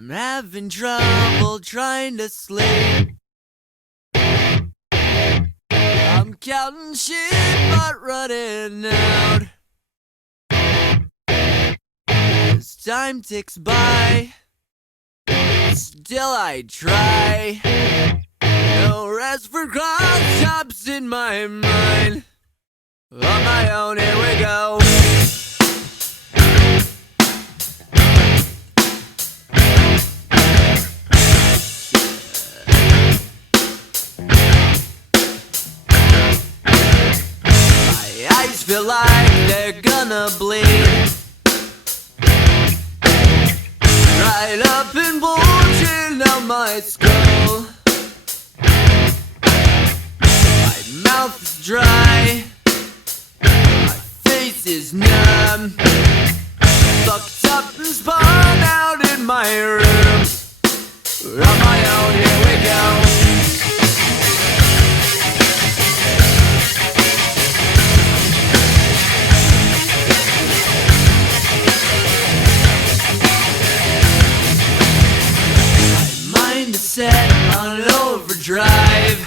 I'm having trouble trying to sleep. I'm counting sheep but running out. As time ticks by, still I try. No rest for crosstops in my mind. On my own, here we go. My eyes feel like they're gonna bleed. Right up and bulging out my skull. My mouth is dry, my face is numb. Fucked up and spun out in my room. On my own, here we go. Set on overdrive.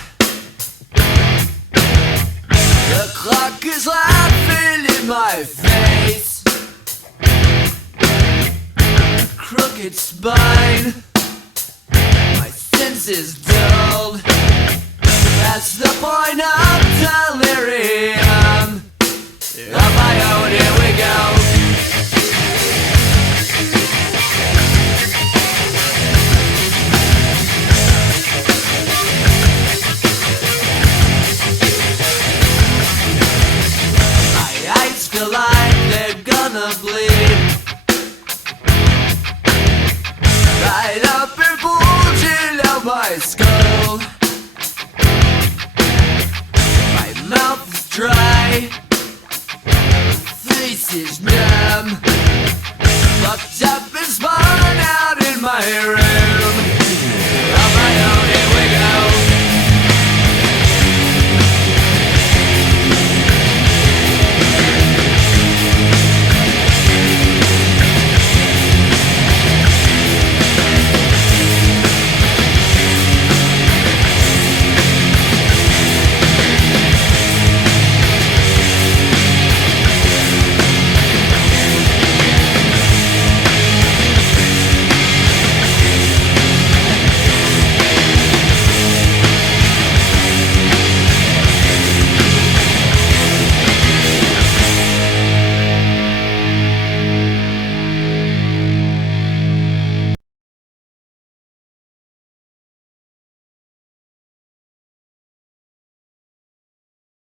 The clock is laughing in my face. Crooked spine, my senses dulled. That's the point of delirium. On my own, here we go.